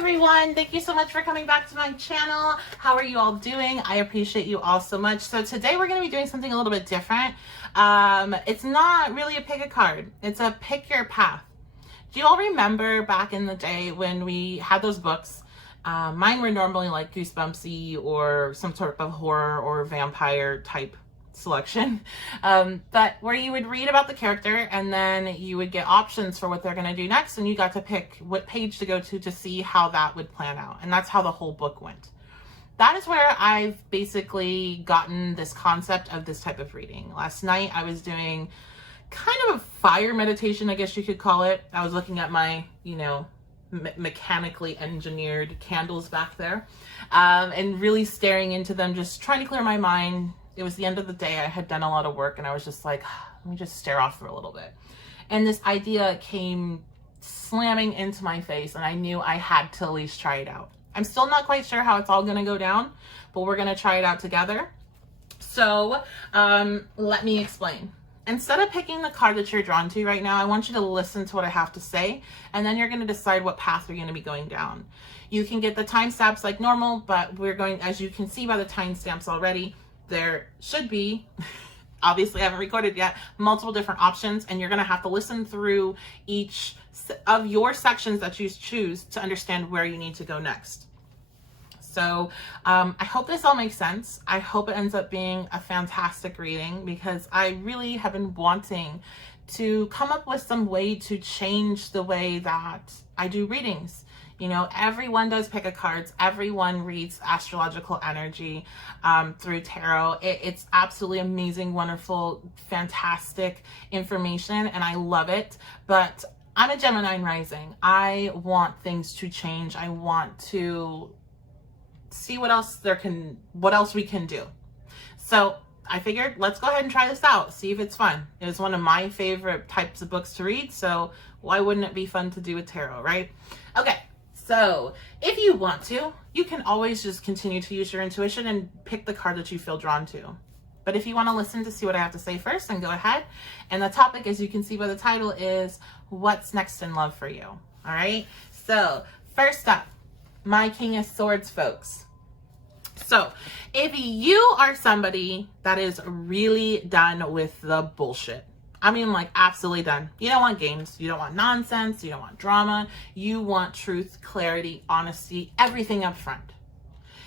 everyone, thank you so much for coming back to my channel. How are you all doing? I appreciate you all so much. So today we're going to be doing something a little bit different. It's not really a pick a card, it's a pick your path. Do you all remember back in the day when we had those books? Mine were normally like Goosebumpsy or some sort of horror or vampire type selection, but where you would read about the character and then you would get options for what they're going to do next, and you got to pick what page to go to see how that would plan out. And that's how the whole book went. That is where I've basically gotten this concept of this type of reading. Last night I was doing kind of a fire meditation, I guess you could call it. I was looking at my, mechanically engineered candles back there, and really staring into them, just trying to clear my mind. It was the end of the day. I had done a lot of work and I was just like, let me just stare off for a little bit. And this idea came slamming into my face and I knew I had to at least try it out. I'm still not quite sure how it's all going to go down, but we're going to try it out together. So let me explain. Instead of picking the card that you're drawn to right now, I want you to listen to what I have to say, and then you're going to decide what path you're going to be going down. You can get the timestamps like normal, but we're going, as you can see by the timestamps already, there should be, obviously I haven't recorded yet, multiple different options, and you're going to have to listen through each of your sections that you choose to understand where you need to go next. So I hope this all makes sense. I hope it ends up being a fantastic reading, because I really have been wanting to come up with some way to change the way that I do readings. Everyone does pick a cards. Everyone reads astrological energy through tarot. It's absolutely amazing, wonderful, fantastic information, and I love it. But I'm a Gemini rising. I want things to change. I want to see what else we can do. So I figured, let's go ahead and try this out, see if it's fun. It was one of my favorite types of books to read, so why wouldn't it be fun to do with tarot, right? Okay, so if you want to, you can always just continue to use your intuition and pick the card that you feel drawn to. But if you want to listen to see what I have to say first, then go ahead. And the topic, as you can see by the title, is what's next in love for you. All right, so first up, my King of Swords folks. So if you are somebody that is really done with the bullshit, I mean, like absolutely done. You don't want games. You don't want nonsense. You don't want drama. You want truth, clarity, honesty, everything up front.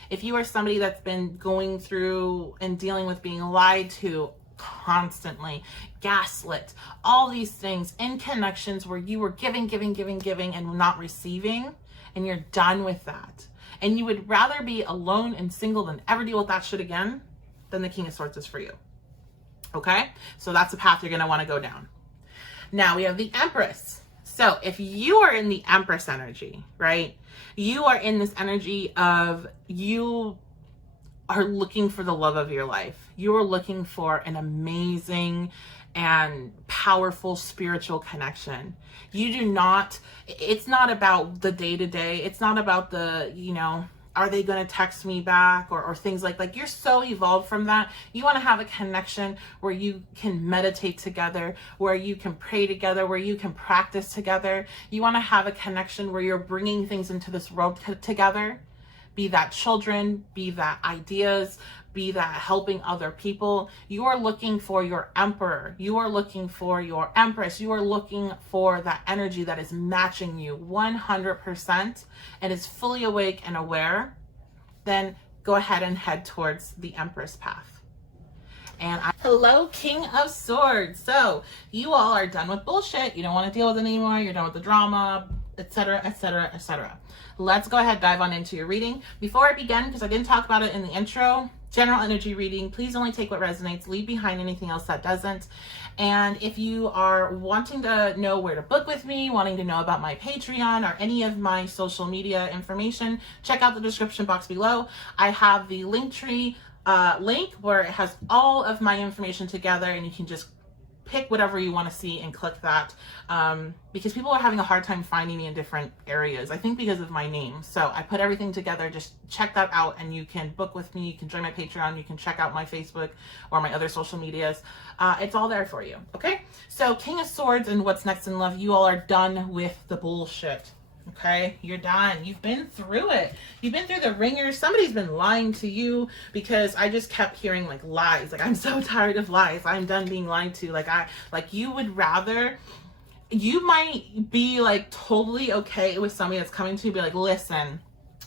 If you are somebody that's been going through and dealing with being lied to constantly, gaslit, all these things in connections where you were giving and not receiving, and you're done with that, and you would rather be alone and single than ever deal with that shit again, then the King of Swords is for you. Okay? So that's the path you're going to want to go down. Now we have the Empress. So if you are in the Empress energy, right? You are in this energy of you are looking for the love of your life. You are looking for an amazing and powerful spiritual connection. It's not about the day-to-day. It's not about the, are they going to text me back or things like you're so evolved from that. You want to have a connection where you can meditate together, where you can pray together, where you can practice together. You want to have a connection where you're bringing things into this world together, be that children, be that ideas, be that helping other people. You are looking for your emperor. You are looking for your empress. You are looking for that energy that is matching you 100% and is fully awake and aware. Then go ahead and head towards the Empress path. And hello, King of Swords. So you all are done with bullshit. You don't want to deal with it anymore. You're done with the drama, etc., etc., etc. Let's go ahead, dive on into your reading. Before I begin, because I didn't talk about it in the intro, general energy reading, please only take what resonates, leave behind anything else that doesn't. And if you are wanting to know where to book with me, wanting to know about my Patreon or any of my social media information, check out the description box below. I have the Linktree link where it has all of my information together, and you can just pick whatever you want to see and click that, because people are having a hard time finding me in different areas, I think because of my name. So I put everything together. Just check that out and you can book with me. You can join my Patreon. You can check out my Facebook or my other social medias. It's all there for you. Okay, so King of Swords and what's next in love. You all are done with the bullshit. Okay, you're done. You've been through it. You've been through the ringers. Somebody's been lying to you, because I just kept hearing like lies. Like, I'm so tired of lies. I'm done being lied to. Like you would rather, you might be like totally okay with somebody that's coming to you, be like, listen,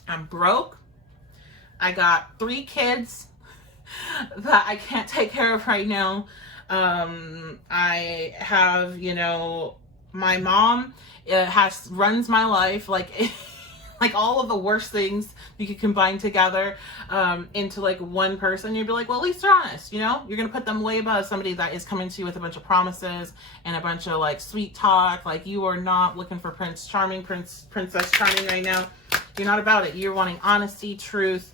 I'm broke. I got 3 kids that I can't take care of right now. I have, you know, my mom runs my life, like like all of the worst things you could combine together into like one person. You'd be like, well, at least they're honest, you know? You're gonna put them way above somebody that is coming to you with a bunch of promises and a bunch of like sweet talk. Like, you are not looking for Princess Charming right now. You're not about it. You're wanting honesty, truth.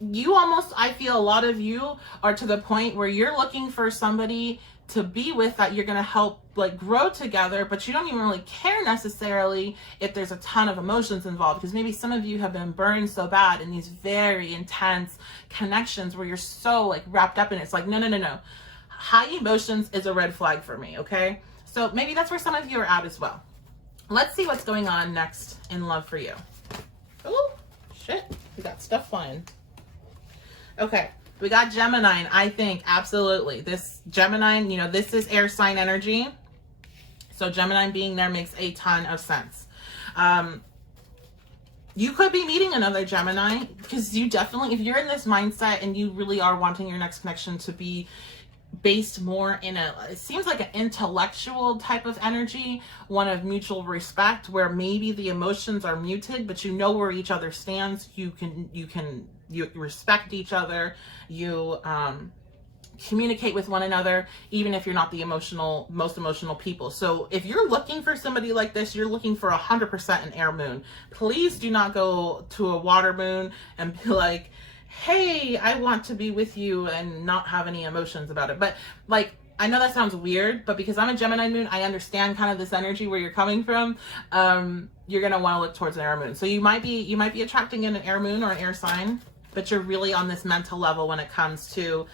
You almost, I feel a lot of you are to the point where you're looking for somebody to be with that you're going to help like grow together, but you don't even really care necessarily if there's a ton of emotions involved, because maybe some of you have been burned so bad in these very intense connections where you're so like wrapped up in it. It's like, no. High emotions is a red flag for me, okay? So maybe that's where some of you are at as well. Let's see what's going on next in love for you. Oh, shit. We got stuff flying. Okay, we got Gemini, I think, absolutely. This Gemini, you know, this is air sign energy. So Gemini being there makes a ton of sense. You could be meeting another Gemini, because you definitely, if you're in this mindset and you really are wanting your next connection to be based more in it seems like an intellectual type of energy, one of mutual respect, where maybe the emotions are muted, but you know where each other stands. You respect each other. You communicate with one another, even if you're not the most emotional people. So if you're looking for somebody like this, you're looking for 100% an air moon. Please do not go to a water moon and be like, hey, I want to be with you, and not have any emotions about it. But like, I know that sounds weird, but because I'm a Gemini moon, I understand kind of this energy where you're coming from. You're going to want to look towards an air moon. So you might be attracting in an air moon or an air sign, but you're really on this mental level when it comes to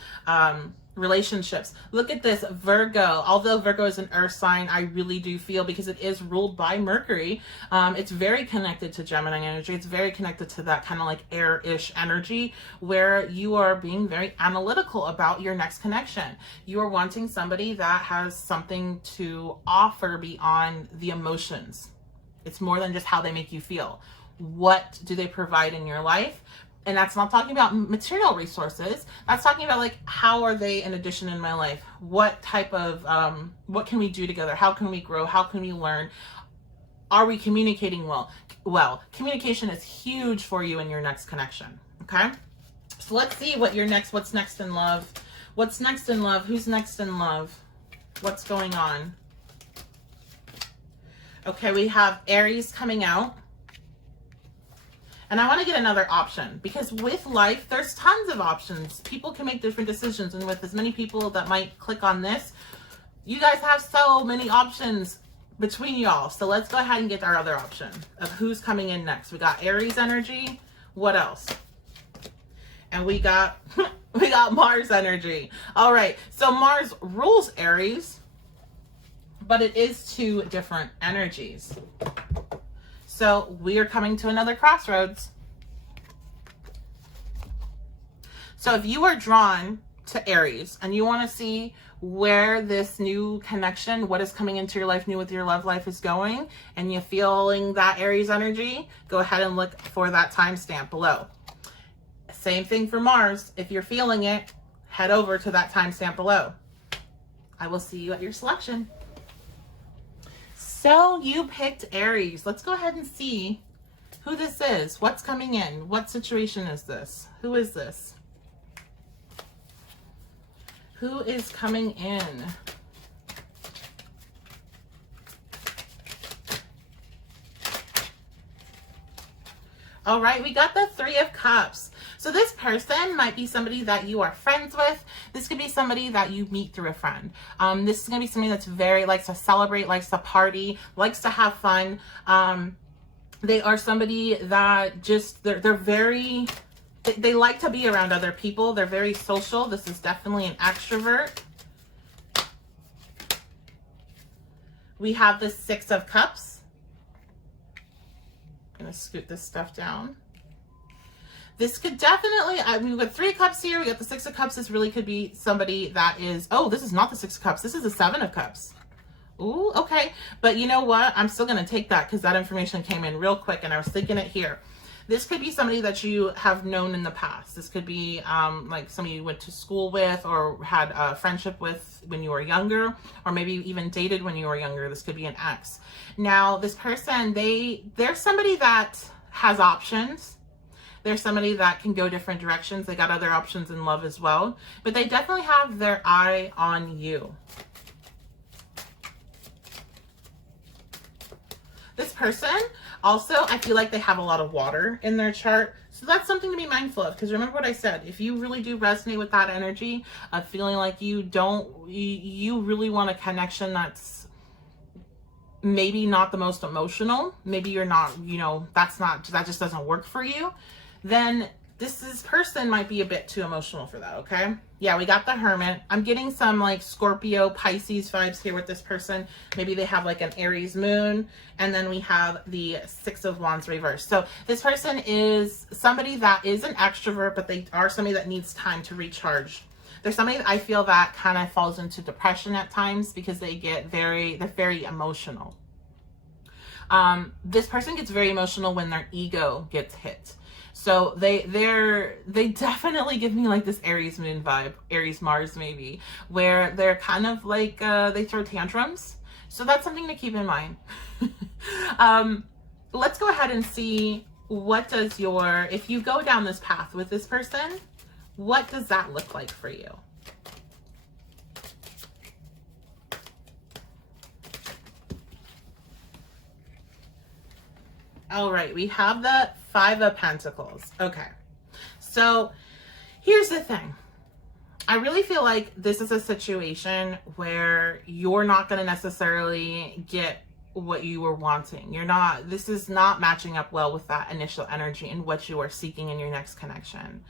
relationships. Look at this, Virgo. Although Virgo is an earth sign, I really do feel, because it is ruled by Mercury, it's very connected to Gemini energy. It's very connected to that kind of like air-ish energy, where you are being very analytical about your next connection. You are wanting somebody that has something to offer beyond the emotions. It's more than just how they make you feel. What do they provide in your life? And that's not talking about material resources. That's talking about like, how are they an addition in my life? What type of, what can we do together? How can we grow? How can we learn? Are we communicating well? Well, communication is huge for you in your next connection, okay? So let's see what's next in love. What's next in love? Who's next in love? What's going on? Okay, we have Aries coming out. And I want to get another option, because with life, there's tons of options. People can make different decisions. And with as many people that might click on this, you guys have so many options between y'all. So let's go ahead and get our other option of who's coming in next. We got Aries energy. What else? And we got Mars energy. All right. So Mars rules Aries, but it is 2 different energies. So we are coming to another crossroads. So if you are drawn to Aries and you want to see where this new connection, what is coming into your life new with your love life is going, and you're feeling that Aries energy, go ahead and look for that timestamp below. Same thing for Mars. If you're feeling it, head over to that timestamp below. I will see you at your selection. So you picked Aries. Let's go ahead and see who this is. What's coming in? What situation is this? Who is this? Who is coming in? All right, we got the 3 of Cups. So this person might be somebody that you are friends with. This could be somebody that you meet through a friend. This is going to be somebody that's likes to celebrate, likes to party, likes to have fun. They are somebody that just, they like to be around other people. They're very social. This is definitely an extrovert. We have the 6 of Cups. I'm gonna scoot this stuff down. This could definitely, we've got 3 of Cups here. We got the 6 of Cups. This really could be somebody that is, oh, this is not the 6 of Cups. This is the 7 of Cups. Ooh, okay. But you know what? I'm still going to take that because that information came in real quick and I was thinking it here. This could be somebody that you have known in the past. This could be like somebody you went to school with or had a friendship with when you were younger, or maybe even dated when you were younger. This could be an ex. Now, this person, they're somebody that has options. They're somebody that can go different directions. They got other options in love as well, but they definitely have their eye on you. This person also, I feel like they have a lot of water in their chart. So that's something to be mindful of, because remember what I said, if you really do resonate with that energy of feeling like you really want a connection that's maybe not the most emotional, maybe you're not, you know, that just doesn't work for you, then this person might be a bit too emotional for that, okay? Yeah, we got the Hermit. I'm getting some like Scorpio, Pisces vibes here with this person. Maybe they have like an Aries moon, and then we have the 6 of Wands reversed. So this person is somebody that is an extrovert, but they are somebody that needs time to recharge. There's somebody that I feel that kind of falls into depression at times because they're very emotional. This person gets very emotional when their ego gets hit. So they definitely give me like this Aries moon vibe, Aries Mars maybe, where they're kind of like, they throw tantrums. So that's something to keep in mind. Let's go ahead and see what does if you go down this path with this person, what does that look like for you? All right, we have the 5 of Pentacles. Okay, so here's the thing. I really feel like this is a situation where you're not going to necessarily get what you were wanting. This is not matching up well with that initial energy and what you are seeking in your next connection.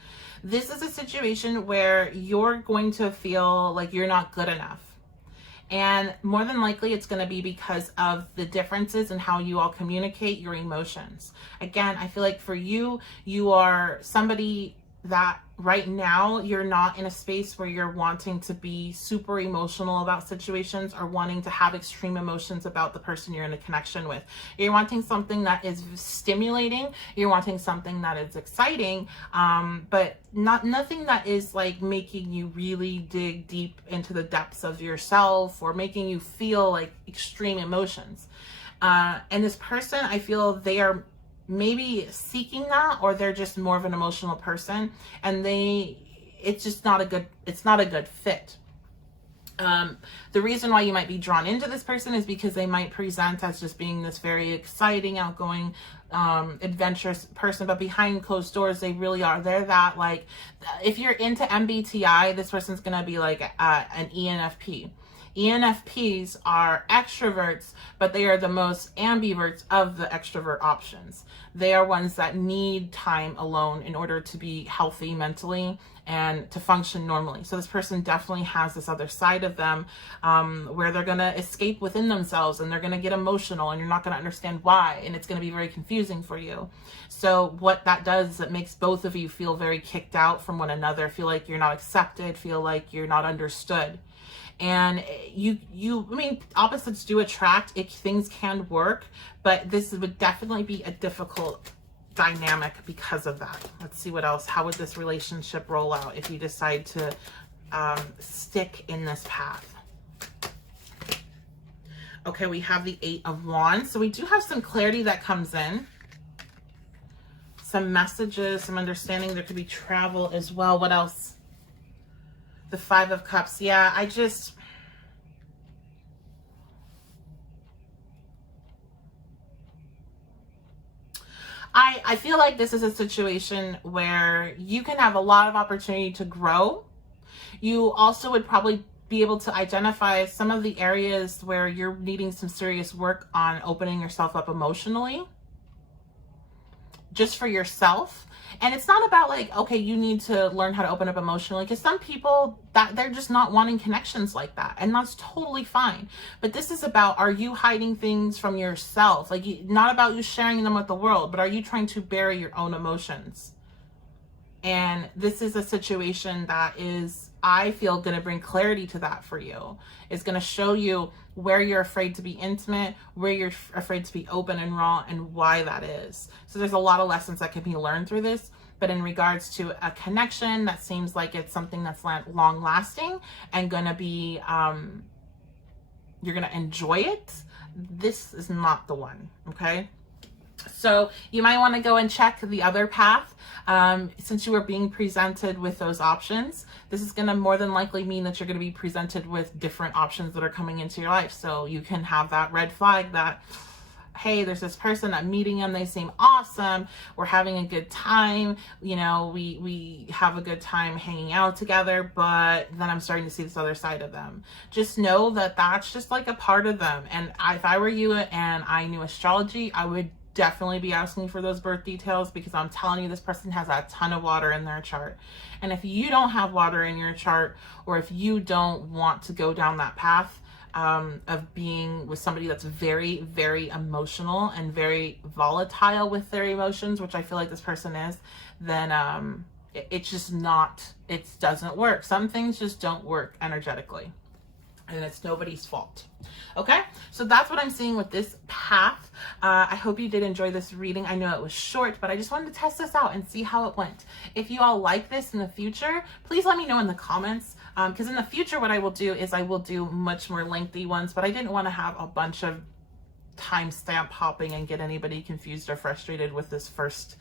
This is a situation where you're going to feel like you're not good enough. And more than likely, it's going to be because of the differences in how you all communicate your emotions. Again, I feel like for you, you are somebody that right now you're not in a space where you're wanting to be super emotional about situations or wanting to have extreme emotions about the person you're in a connection with. You're wanting something that is stimulating. You're wanting something that is exciting, but nothing that is like making you really dig deep into the depths of yourself or making you feel like extreme emotions. And this person, I feel they are maybe seeking that, or they're just more of an emotional person, and it's just not a good fit. The reason why you might be drawn into this person is because they might present as just being this very exciting, outgoing, adventurous person, but behind closed doors, they really are. They're that, like, if you're into MBTI, this person's gonna be like an ENFP. ENFPs are extroverts, but they are the most ambiverts of the extrovert options. They are ones that need time alone in order to be healthy mentally and to function normally. So this person definitely has this other side of them where they're going to escape within themselves, and they're going to get emotional, and you're not going to understand why, and it's going to be very confusing for you. So what that does is it makes both of you feel very kicked out from one another, feel like you're not accepted, feel like you're not understood. And I mean, opposites do attract. Things can work, but this would definitely be a difficult dynamic because of that. Let's see what else. How would this relationship roll out if you decide to stick in this path? Okay, we have the 8 of Wands. So we do have some clarity that comes in. Some messages, some understanding. There could be travel as well. What else? The 5 of Cups. Yeah, I feel like this is a situation where you can have a lot of opportunity to grow. You also would probably be able to identify some of the areas where you're needing some serious work on opening yourself up emotionally. just for yourself. And it's not about like, okay, you need to learn how to open up emotionally, because some people that they're just not wanting connections like that, and that's totally fine. But this is about, are you hiding things from yourself? Like, not about you sharing them with the world, but are you trying to bury your own emotions? And this is a situation that is, I feel, going to bring clarity to that for you. It's going to show you where you're afraid to be intimate, where you're afraid to be open and raw, and why that is. So there's a lot of lessons that can be learned through this. But in regards to a connection that seems like it's something that's long lasting and going to be, you're going to enjoy it, this is not the one, okay? So you might want to go and check the other path. Since you are being presented with those options, this is going to more than likely mean that you're going to be presented with different options that are coming into your life. So you can have that red flag that, hey, there's this person, I'm meeting them, they seem awesome, we're having a good time, you know, we have a good time hanging out together, but then I'm starting to see this other side of them. Just know that that's just like a part of them. And if I were you and I knew astrology, I would definitely be asking for those birth details, because I'm telling you, this person has a ton of water in their chart. And if you don't have water in your chart, or if you don't want to go down that path of being with somebody that's very, very emotional and very volatile with their emotions, which I feel like this person is, then it's just not, it doesn't work. Some things just don't work energetically, and it's nobody's fault. Okay, so that's what I'm seeing with this path. I hope you did enjoy this reading. I know it was short, but I just wanted to test this out and see how it went. If you all like this in the future, please let me know in the comments, because in the future what I will do is I will do much more lengthy ones, but I didn't want to have a bunch of timestamp hopping and get anybody confused or frustrated with this first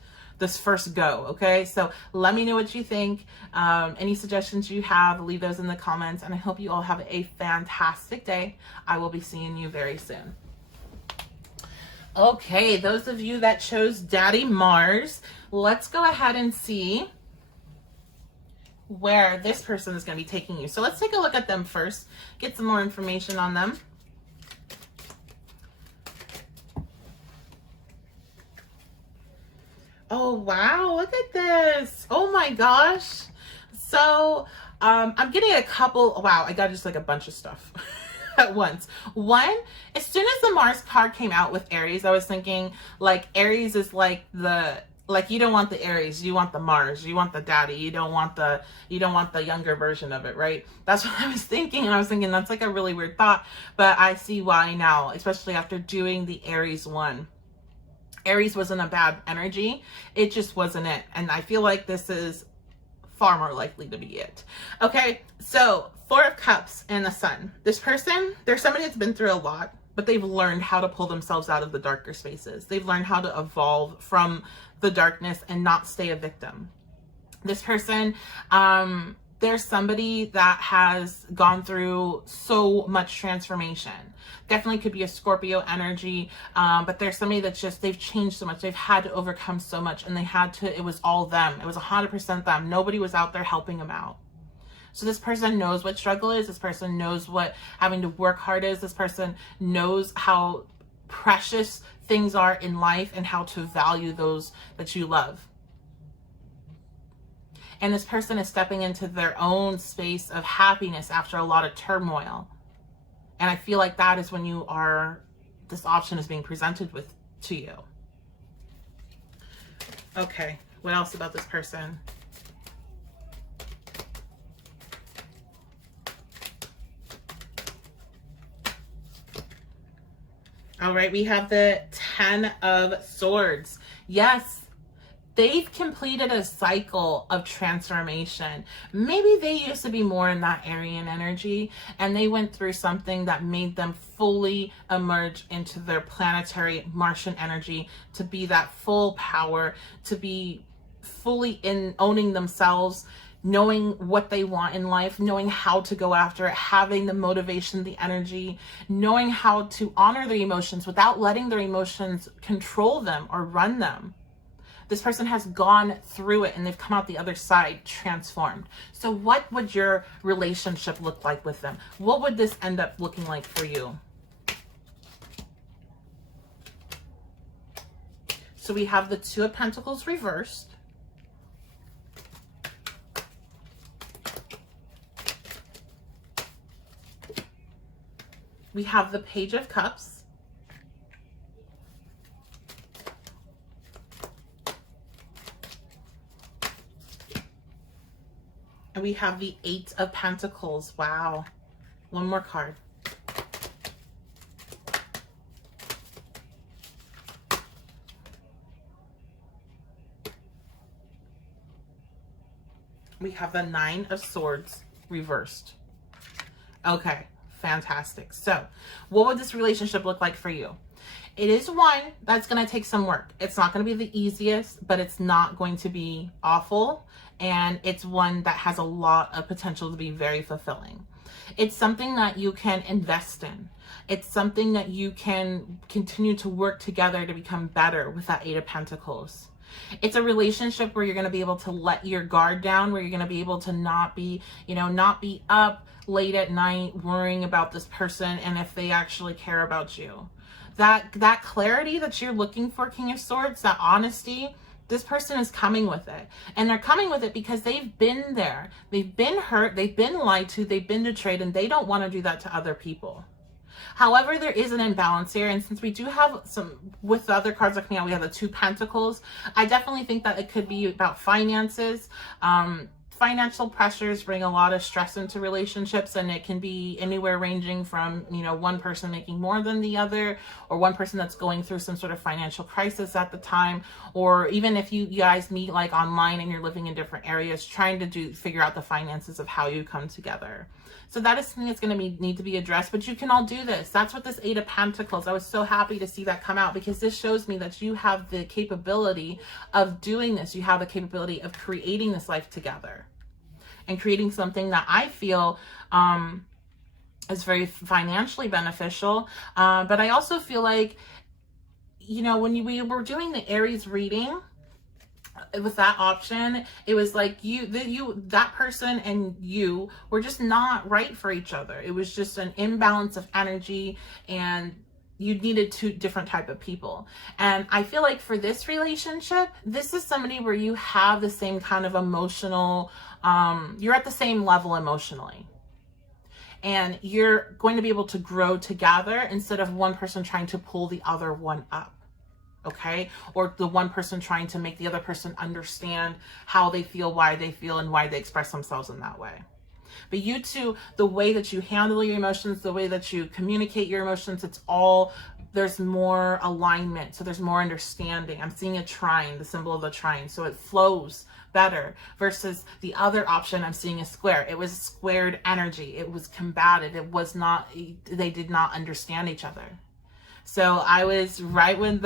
go. Okay, so let me know what you think. Any suggestions you have, leave those in the comments, and I hope you all have a fantastic day. I will be seeing you very soon. Okay, those of you that chose Daddy Mars, let's go ahead and see where this person is going to be taking you. So let's take a look at them first, get some more information on them. Oh, wow, look at this. Oh my gosh. So I'm getting a couple, wow, I got just like a bunch of stuff at once. One, as soon as the Mars card came out with Aries, I was thinking like Aries is like you don't want the Aries, you want the Mars, you want the daddy, you don't want the younger version of it, right? That's what I was thinking. And I was thinking that's like a really weird thought, but I see why now, especially after doing the Aries one. Aries wasn't a bad energy. It just wasn't it. And I feel like this is far more likely to be it. Okay, so 4 of Cups and the Sun. This person, there's somebody that's been through a lot, but they've learned how to pull themselves out of the darker spaces. They've learned how to evolve from the darkness and not stay a victim. This person, there's somebody that has gone through so much transformation. Definitely could be a Scorpio energy, but there's somebody that's just, they've changed so much. They've had to overcome so much, and it was all them. It was 100% them. Nobody was out there helping them out. So this person knows what struggle is. This person knows what having to work hard is. This person knows how precious things are in life and how to value those that you love. And this person is stepping into their own space of happiness after a lot of turmoil. And I feel like that is when this option is being presented to you. Okay, what else about this person? All right, we have the 10 of Swords. Yes. They've completed a cycle of transformation. Maybe they used to be more in that Aryan energy, and they went through something that made them fully emerge into their planetary Martian energy, to be that full power, to be fully in owning themselves, knowing what they want in life, knowing how to go after it, having the motivation, the energy, knowing how to honor their emotions without letting their emotions control them or run them. This person has gone through it and they've come out the other side transformed. So what would your relationship look like with them? What would this end up looking like for you? So we have the Two of Pentacles reversed. We have the Page of Cups. And we have the Eight of Pentacles. Wow. One more card. We have the Nine of Swords reversed. Okay, fantastic. So what would this relationship look like for you? It is one that's going to take some work. It's not going to be the easiest, but it's not going to be awful. And it's one that has a lot of potential to be very fulfilling. It's something that you can invest in. It's something that you can continue to work together to become better with that Eight of Pentacles. It's a relationship where you're going to be able to let your guard down, where you're going to be able to not be, not be up late at night worrying about this person and if they actually care about you. That clarity that you're looking for, King of Swords, that honesty, this person is coming with it. And they're coming with it because they've been there. They've been hurt. They've been lied to. They've been betrayed. And they don't want to do that to other people. However, there is an imbalance here. And since we do have some, with the other cards that are coming out, we have the Two Pentacles. I definitely think that it could be about finances. Financial pressures bring a lot of stress into relationships, and it can be anywhere ranging from, one person making more than the other, or one person that's going through some sort of financial crisis at the time, or even if you guys meet like online and you're living in different areas, trying to figure out the finances of how you come together. So that is something that's going to need to be addressed, but you can all do this. That's what this Eight of Pentacles, I was so happy to see that come out, because this shows me that you have the capability of doing this. You have the capability of creating this life together and creating something that I feel is very financially beneficial. But I also feel like, when we were doing the Aries reading, with that option, it was like that person and you were just not right for each other. It was just an imbalance of energy, and you needed two different type of people. And I feel like for this relationship, this is somebody where you have the same kind of emotional, you're at the same level emotionally. And you're going to be able to grow together instead of one person trying to pull the other one up. Okay? Or the one person trying to make the other person understand how they feel, why they feel, and why they express themselves in that way. But you two, the way that you handle your emotions, the way that you communicate your emotions, there's more alignment. So there's more understanding. I'm seeing a trine, the symbol of the trine. So it flows better versus the other option. I'm seeing a square. It was squared energy. It was combated. They did not understand each other. So I was right when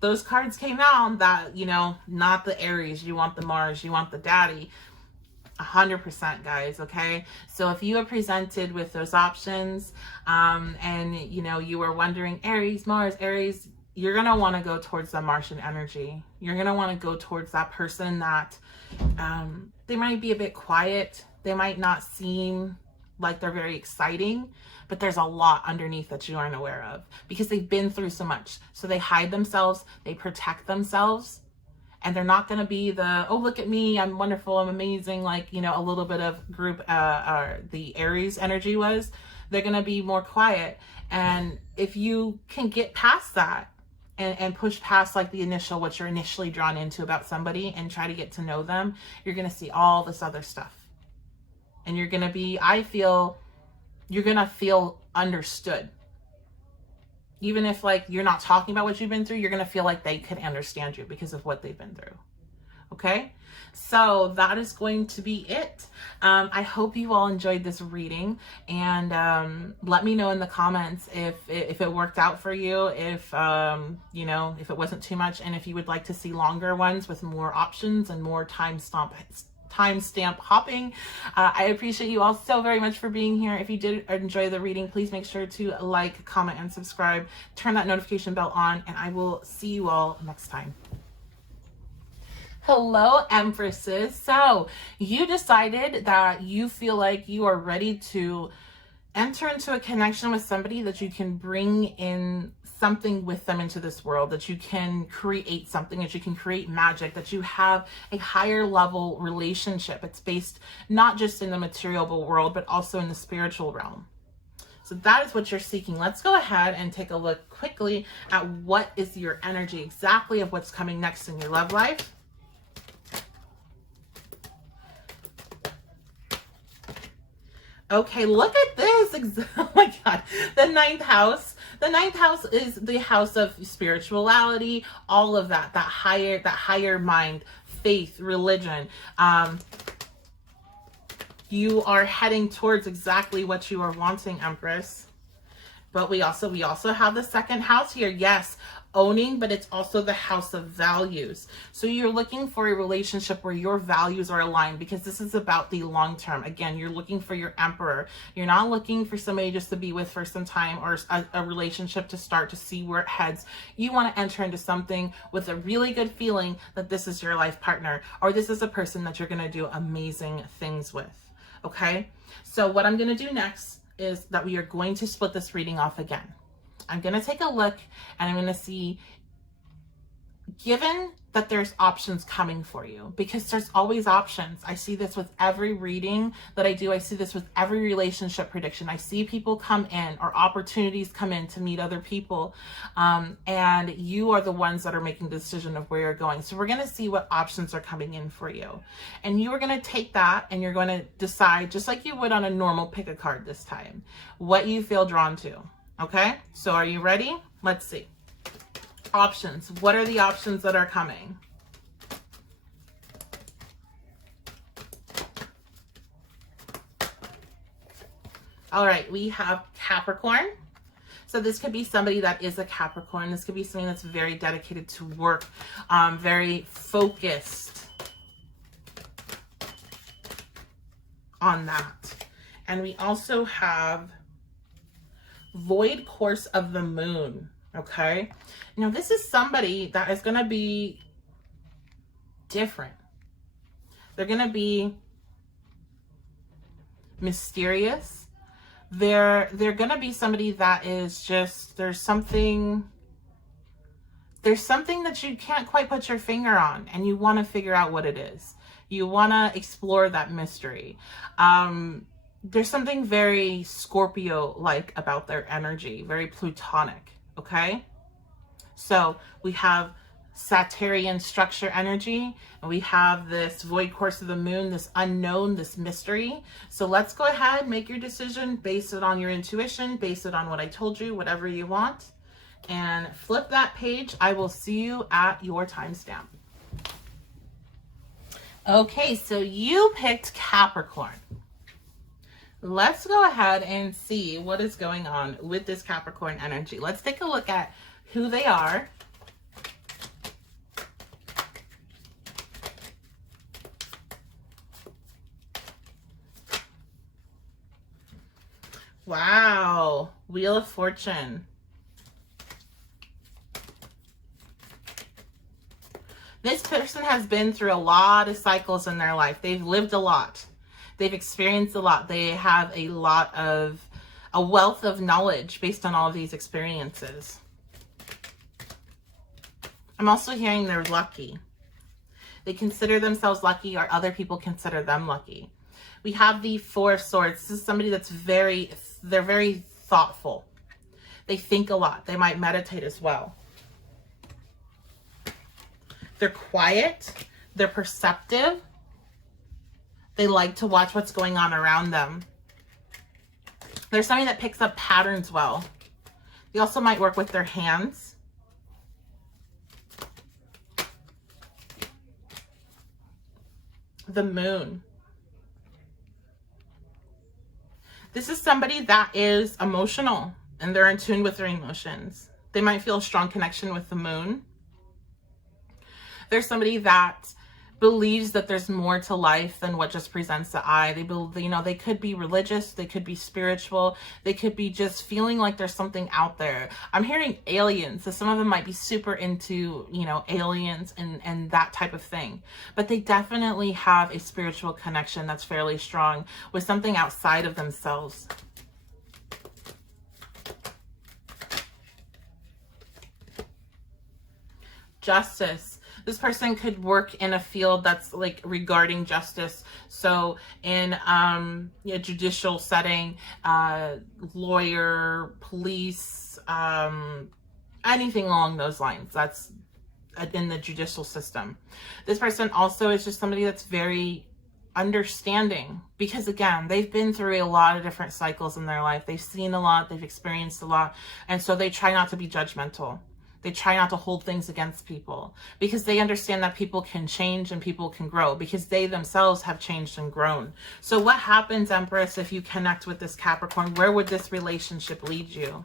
those cards came out, that, not the Aries, you want the Mars, you want the daddy. 100%, guys. Okay, so if you are presented with those options, and you were wondering Aries, Mars, Aries, you're gonna want to go towards the Martian energy. You're gonna want to go towards that person that they might be a bit quiet. They might not seem like they're very exciting, but there's a lot underneath that you aren't aware of, because they've been through so much. So they hide themselves, they protect themselves. And they're not going to be oh, look at me, I'm wonderful, I'm amazing, like, a little bit of group, the Aries energy was. They're going to be more quiet. And if you can get past that and push past like what you're initially drawn into about somebody and try to get to know them, you're going to see all this other stuff. And you're going to feel understood. Even if you're not talking about what you've been through, you're going to feel like they could understand you because of what they've been through. Okay, so that is going to be it. I hope you all enjoyed this reading, and let me know in the comments if it worked out for you, if it wasn't too much, and if you would like to see longer ones with more options and more timestamp hopping. I appreciate you all so very much for being here. If you did enjoy the reading, please make sure to like, comment, and subscribe. Turn that notification bell on, and I will see you all next time. Hello, Empresses. So you decided that you feel like you are ready to enter into a connection with somebody that you can bring in something with them into this world, that you can create something, that you can create magic, that you have a higher level relationship. It's based not just in the material world, but also in the spiritual realm. So that is what you're seeking. Let's go ahead and take a look quickly at what is your energy exactly of what's coming next in your love life. Okay, look at this. Oh my God. The ninth house. The ninth house is the house of spirituality, all of that higher mind, faith, religion. You are heading towards exactly what you are wanting, Empress. But we also have the second house here. Yes, owning, but it's also the house of values. So you're looking for a relationship where your values are aligned, because this is about the long term. Again, you're looking for your emperor. You're not looking for somebody just to be with for some time, or a relationship to start to see where it heads. You want to enter into something with a really good feeling that this is your life partner, or this is a person that you're going to do amazing things with. Okay, so what I'm going to do next is that we are going to split this reading off again. I'm going to take a look and I'm going to see, given that there's options coming for you, because there's always options. I see this with every reading that I do. I see this with every relationship prediction. I see people come in, or opportunities come in to meet other people. And you are the ones that are making the decision of where you're going. So we're going to see what options are coming in for you. And you are going to take that and you're going to decide, just like you would on a normal pick a card this time, what you feel drawn to. Okay, so are you ready? Let's see. Options. What are the options that are coming? All right, we have Capricorn. So this could be somebody that is a Capricorn. This could be somebody that's very dedicated to work, very focused on that. And we also have void course of the moon. Okay, now this is somebody that is going to be different. They're going to be mysterious. They're going to be somebody that is just, there's something that you can't quite put your finger on, and you want to figure out what it is. You want to explore that mystery. There's something very Scorpio-like about their energy, very Plutonic. Okay, so we have Saturnian structure energy, and we have this void course of the moon, this unknown, this mystery. So let's go ahead, make your decision, base it on your intuition, base it on what I told you, whatever you want, and flip that page. I will see you at your timestamp. Okay, so you picked Capricorn. Let's go ahead and see what is going on with this Capricorn energy. Let's take a look at who they are. Wow, Wheel of Fortune. This person has been through a lot of cycles in their life. They've lived a lot. They've experienced a lot. They have a wealth of knowledge based on all of these experiences. I'm also hearing they're lucky. They consider themselves lucky, or other people consider them lucky. We have the Four of Swords. This is somebody that's they're very thoughtful. They think a lot. They might meditate as well. They're quiet. They're perceptive. They like to watch what's going on around them. There's somebody that picks up patterns well. They also might work with their hands. The Moon. This is somebody that is emotional, and they're in tune with their emotions. They might feel a strong connection with the Moon. There's somebody that believes that there's more to life than what just presents the eye. They believe, they could be religious, they could be spiritual, they could be just feeling like there's something out there. I'm hearing aliens, so some of them might be super into, aliens and that type of thing. But they definitely have a spiritual connection that's fairly strong with something outside of themselves. Justice. This person could work in a field that's like regarding justice. So in a judicial setting, lawyer, police, anything along those lines. That's in the judicial system. This person also is just somebody that's very understanding, because again, they've been through a lot of different cycles in their life. They've seen a lot, they've experienced a lot, and so they try not to be judgmental. They try not to hold things against people, because they understand that people can change and people can grow, because they themselves have changed and grown. So what happens, Empress, if you connect with this Capricorn? Where would this relationship lead you?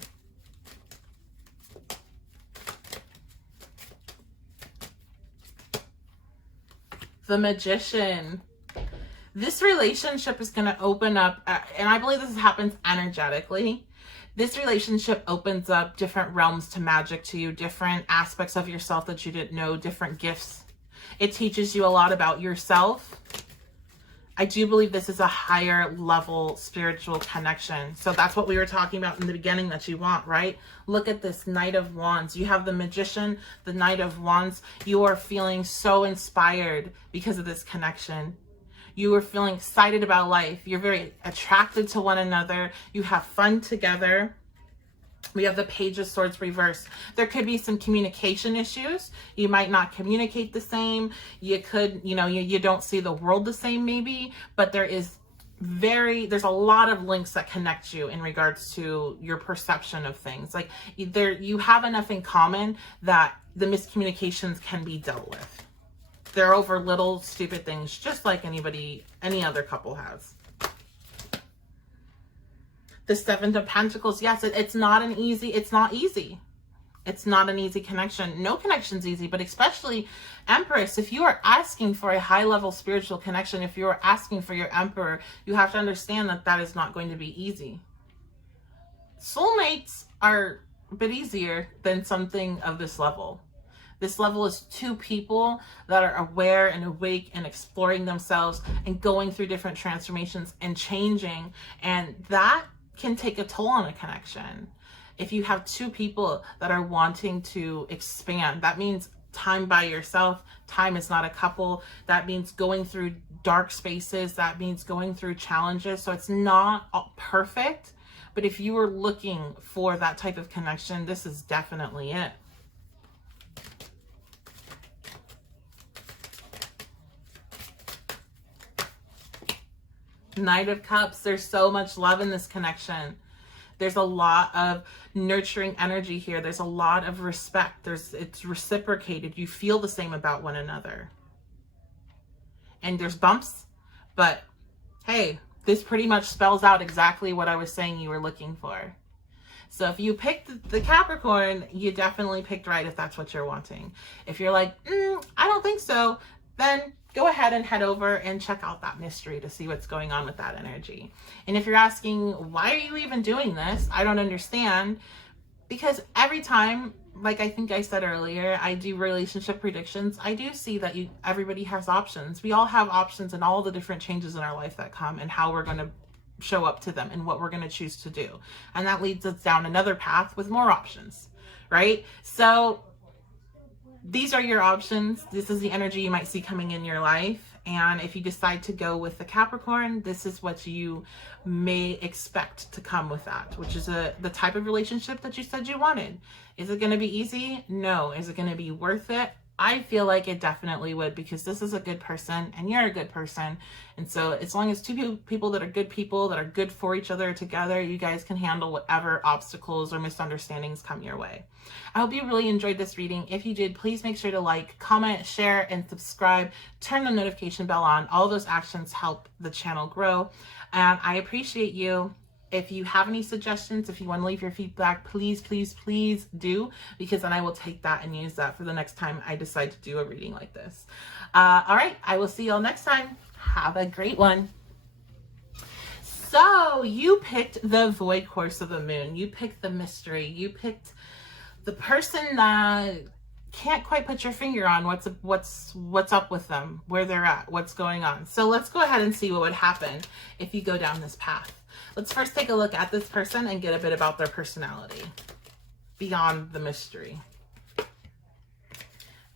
The Magician. This relationship is going to open up, and I believe this happens energetically. This relationship opens up different realms to magic to you, different aspects of yourself that you didn't know, different gifts. It teaches you a lot about yourself. I do believe this is a higher level spiritual connection. So that's what we were talking about in the beginning that you want, right? Look at this Knight of Wands. You have the Magician, the Knight of Wands. You are feeling so inspired because of this connection. You are feeling excited about life. You're very attracted to one another. You have fun together. We have the Page of Swords reversed. There could be some communication issues. You might not communicate the same. You could, you don't see the world the same maybe, but there's a lot of links that connect you in regards to your perception of things. Like you have enough in common that the miscommunications can be dealt with. They're over little stupid things, just like any other couple has. The Seven of Pentacles. Yes, it's not easy. It's not an easy connection. No connection's easy, but especially Empress, if you are asking for a high level spiritual connection, if you are asking for your Emperor, you have to understand that that is not going to be easy. Soulmates are a bit easier than something of this level. This level is two people that are aware and awake and exploring themselves and going through different transformations and changing. And that can take a toll on a connection. If you have two people that are wanting to expand, that means time by yourself. Time is not a couple. That means going through dark spaces. That means going through challenges. So it's not perfect. But if you were looking for that type of connection, this is definitely it. Knight of Cups. There's so much love in this connection. There's a lot of nurturing energy here. There's a lot of respect. It's reciprocated. You feel the same about one another. And there's bumps, but hey, this pretty much spells out exactly what I was saying you were looking for. So if you picked the Capricorn, you definitely picked right if that's what you're wanting. If you're like, I don't think so, then go ahead and head over and check out that mystery to see what's going on with that energy. And if you're asking, why are you even doing this? I don't understand. Because every time, like I think I said earlier, I do relationship predictions, I do see that everybody has options. We all have options in all the different changes in our life that come and how we're going to show up to them and what we're going to choose to do. And that leads us down another path with more options, right? So these are your options. This is the energy you might see coming in your life. And if you decide to go with the Capricorn, this is what you may expect to come with that, which is the type of relationship that you said you wanted. Is it going to be easy? No. Is it going to be worth it? I feel like it definitely would, because this is a good person and you're a good person. And so as long as two people that are good for each other together, you guys can handle whatever obstacles or misunderstandings come your way. I hope you really enjoyed this reading. If you did, please make sure to like, comment, share, and subscribe. Turn the notification bell on. All those actions help the channel grow. And I appreciate you. If you have any suggestions, if you want to leave your feedback, please, please, please do, because then I will take that and use that for the next time I decide to do a reading like this. All right, I will see y'all next time. Have a great one. So you picked the void course of the moon. You picked the mystery. You picked the person that can't quite put your finger on what's up with them, where they're at, what's going on. So let's go ahead and see what would happen if you go down this path. Let's first take a look at this person and get a bit about their personality beyond the mystery.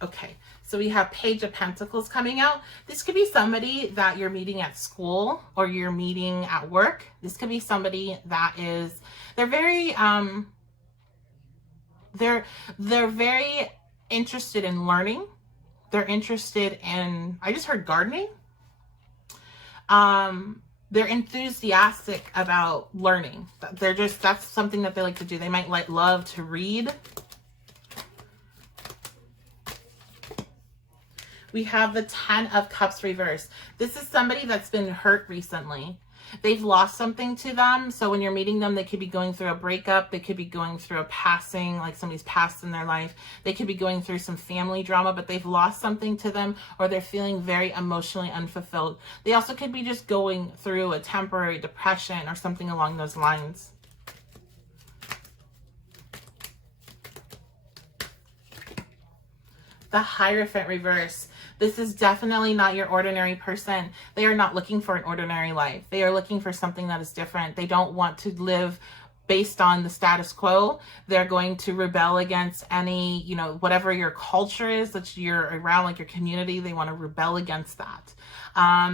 Okay, so we have Page of Pentacles coming out. This could be somebody that you're meeting at school or you're meeting at work. This could be somebody that is, they're very, they're very interested in learning. They're interested in, I just heard gardening. They're enthusiastic about learning. They're just, that's something that they like to do. They might love to read. We have the 10 of Cups reversed. This is somebody that's been hurt recently. They've lost something to them. So when you're meeting them, they could be going through a breakup. They could be going through a passing, like somebody's passed in their life. They could be going through some family drama, but they've lost something to them, or they're feeling very emotionally unfulfilled. They also could be just going through a temporary depression or something along those lines. The Hierophant reverse. This is definitely not your ordinary person. They are not looking for an ordinary life. They are looking for something that is different. They don't want to live based on the status quo. They're going to rebel against any, you know, whatever your culture is that you're around, like your community, they want to rebel against that.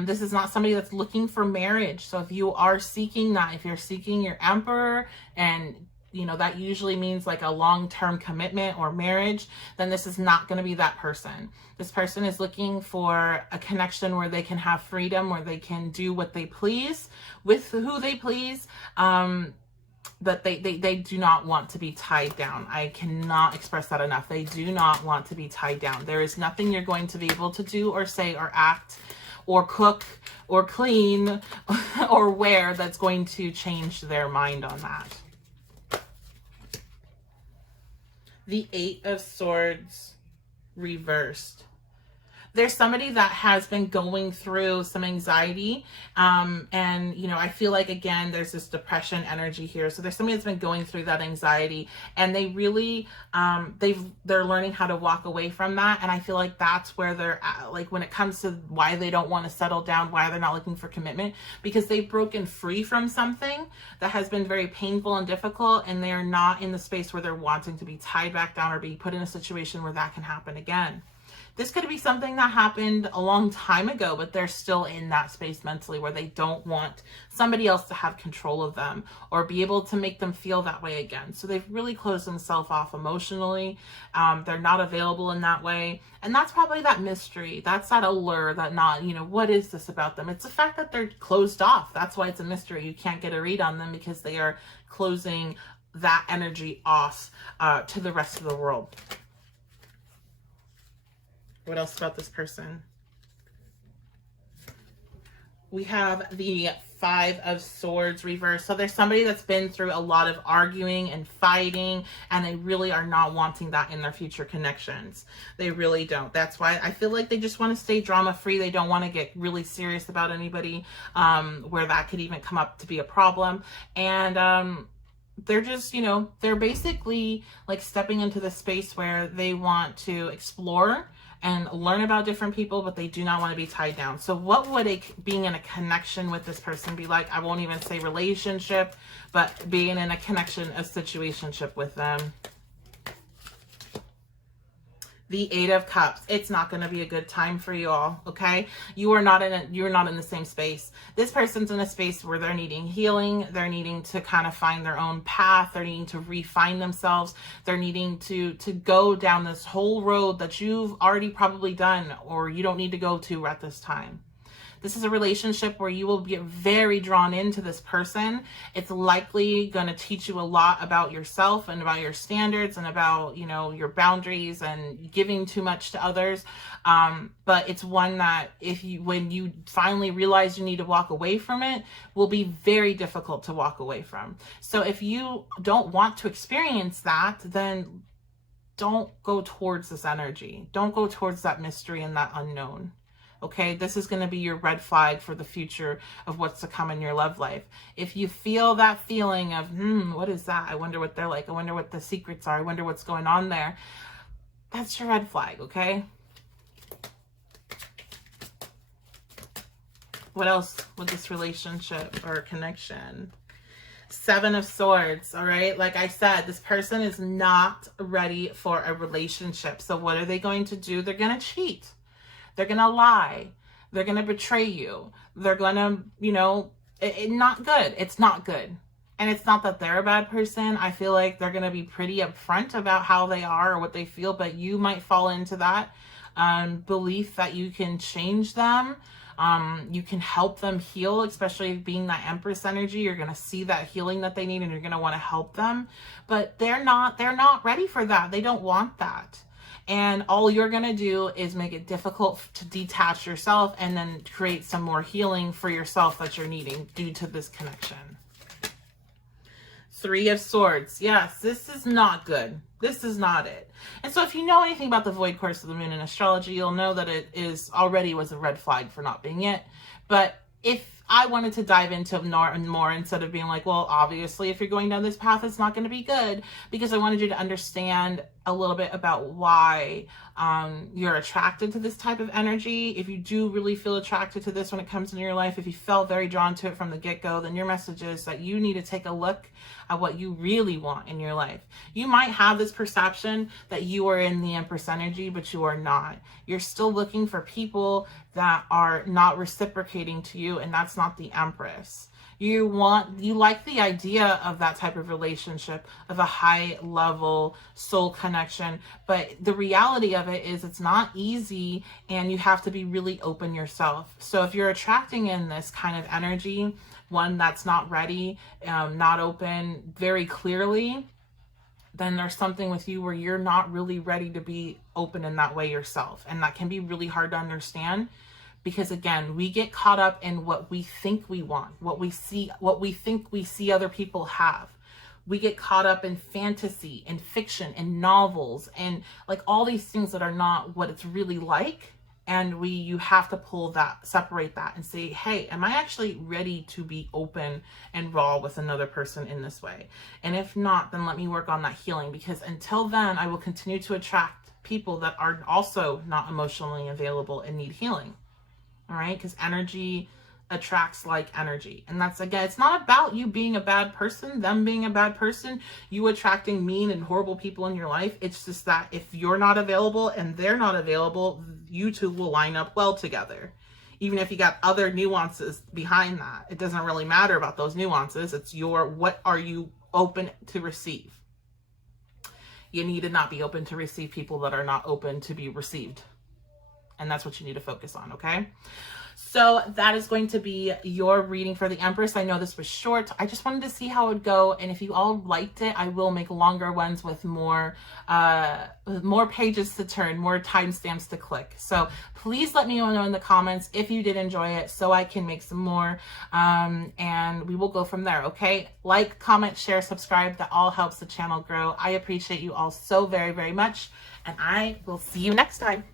This is not somebody that's looking for marriage. So if you are seeking that, if you're seeking your Emperor, and you know, that usually means like a long-term commitment or marriage, then this is not going to be that person. This person is looking for a connection where they can have freedom, where they can do what they please with who they please. But they do not want to be tied down. I cannot express that enough. They do not want to be tied down. There is nothing you're going to be able to do or say or act or cook or clean or wear that's going to change their mind on that. The 8 of Swords reversed. There's somebody that has been going through some anxiety. And, you know, I feel like, again, there's this depression energy here. So there's somebody that's been going through that anxiety, and they really, they're learning how to walk away from that. And I feel like that's where they're at, like when it comes to why they don't want to settle down, why they're not looking for commitment, because they've broken free from something that has been very painful and difficult. And they're not in the space where they're wanting to be tied back down or be put in a situation where that can happen again. This could be something that happened a long time ago, but they're still in that space mentally where they don't want somebody else to have control of them or be able to make them feel that way again. So they've really closed themselves off emotionally. They're not available in that way. And that's probably that mystery. That's that allure, that not, you know, what is this about them? It's the fact that they're closed off. That's why it's a mystery. You can't get a read on them because they are closing that energy off to the rest of the world. What else about this person? We have the 5 of Swords reversed. So there's somebody that's been through a lot of arguing and fighting, and they really are not wanting that in their future connections. They really don't. That's why I feel like they just want to stay drama free. They don't want to get really serious about anybody where that could even come up to be a problem. And they're just, you know, they're basically like stepping into the space where they want to explore and learn about different people, but they do not want to be tied down. So what would being in a connection with this person be like? I won't even say relationship, but being in a connection, a situationship with them. The 8 of Cups. It's not going to be a good time for you all, okay? You're not in the same space. This person's in a space where they're needing healing. They're needing to kind of find their own path. They're needing to refine themselves. They're needing to go down this whole road that you've already probably done or you don't need to go to at this time. This is a relationship where you will get very drawn into this person. It's likely going to teach you a lot about yourself and about your standards and about, you know, your boundaries and giving too much to others. But it's one that when you finally realize you need to walk away from it, will be very difficult to walk away from. So if you don't want to experience that, then don't go towards this energy. Don't go towards that mystery and that unknown. Okay, this is going to be your red flag for the future of what's to come in your love life. If you feel that feeling of, what is that? I wonder what they're like. I wonder what the secrets are. I wonder what's going on there. That's your red flag, okay? What else with this relationship or connection? Seven of Swords, all right? Like I said, this person is not ready for a relationship. So what are they going to do? They're going to cheat. They're going to lie. They're going to betray you. They're going to, you know, not good. It's not good. And it's not that they're a bad person. I feel like they're going to be pretty upfront about how they are or what they feel, but you might fall into that belief that you can change them. You can help them heal, especially being that Empress energy. You're going to see that healing that they need and you're going to want to help them, but they're not ready for that. They don't want that. And all you're going to do is make it difficult to detach yourself and then create some more healing for yourself that you're needing due to this connection. Three of Swords. Yes, this is not good. This is not it. And so if you know anything about the void course of the moon in astrology, you'll know that it is already was a red flag for not being it. But if I wanted to dive into more instead of being like, well, obviously, if you're going down this path, it's not going to be good, because I wanted you to understand a little bit about why you're attracted to this type of energy. If you do really feel attracted to this when it comes into your life, if you felt very drawn to it from the get-go, then your message is that you need to take a look at what you really want in your life. You might have this perception that you are in the Empress energy, but you are not. You're still looking for people that are not reciprocating to you, and that's not the Empress. You like the idea of that type of relationship, of a high level soul connection, but the reality of it is it's not easy and you have to be really open yourself. So if you're attracting in this kind of energy, one that's not ready, not open very clearly, then there's something with you where you're not really ready to be open in that way yourself. And that can be really hard to understand. Because again, we get caught up in what we think we want, what we think we see other people have. We get caught up in fantasy and fiction and novels and like all these things that are not what it's really like. And you have to separate that and say, hey, am I actually ready to be open and raw with another person in this way? And if not, then let me work on that healing, because until then, I will continue to attract people that are also not emotionally available and need healing. All right, because energy attracts like energy. And that's, again, it's not about you being a bad person, them being a bad person, you attracting mean and horrible people in your life. It's just that if you're not available and they're not available, you two will line up well together. Even if you got other nuances behind that, it doesn't really matter about those nuances. It's what are you open to receive? You need to not be open to receive people that are not open to be received. And that's what you need to focus on, okay? So that is going to be your reading for the Empress. I know this was short. I just wanted to see how it would go. And if you all liked it, I will make longer ones with more pages to turn, more timestamps to click. So please let me know in the comments if you did enjoy it so I can make some more. And we will go from there, okay? Like, comment, share, subscribe. That all helps the channel grow. I appreciate you all so very, very much. And I will see you next time.